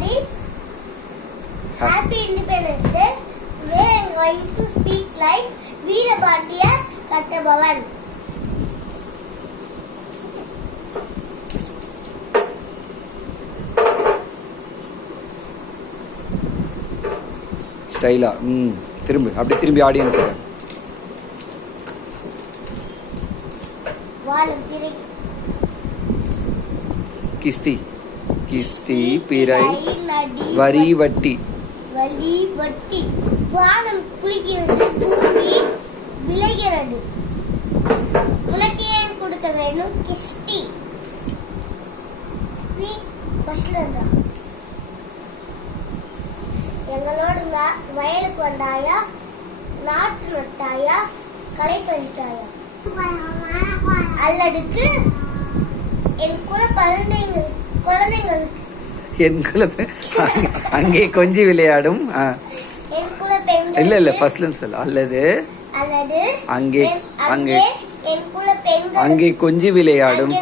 everybody. Happy Independence Day. We are going to speak like Veerapandiya Kattabhavan. ஸ்டைலா திரும்பி அப்படி திரும்பி ஆடியன்ஸ் கிஸ்தி கிஸ்தி பிறை வரி வட்டி வானம் குளிக்கிறது பூமி விளைகிறது உனக்கு ஏன் கொடுக்க வேணும் கிஸ்தி எங்களோட வயலுக்கு வந்தாயா நாட்டு நட்டாயா களை பறித்தாயா அல்லதுக்கு என் குல குழந்தைங்களுக்கு என் குல அங்கே கொஞ்சி விளையாடும் என் குல பெண்கள் இல்ல ஃபர்ஸ்ட்ல சொல்ல அல்லது அங்கே அங்கே என் குல பெண்கள் அங்கே கொஞ்சி விளையாடும்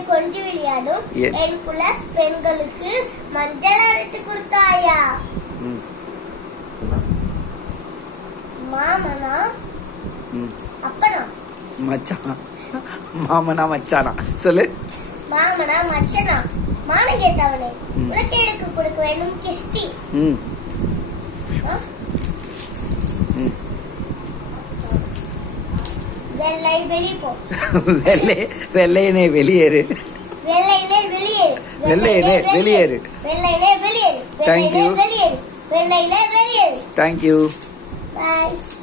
என் குல பெண்களுக்கு மஞ்சள் அரைத்து கொடுத்தாயா மாமனா அப்பனா மச்சான் மாமனா மச்சானா சொல்லு மாமனா மச்சானா மான கேட்டவனே உனக்கு எடுக்க கொடுக்க வேண்டும் கிஸ்தி வெள்ளை வெளியே போ வெள்ளையனே வெளியேறு வெள்ளையனே வெளியேறு Thank you. வெள்ளையனே வெளியேறு Thank you. Bye.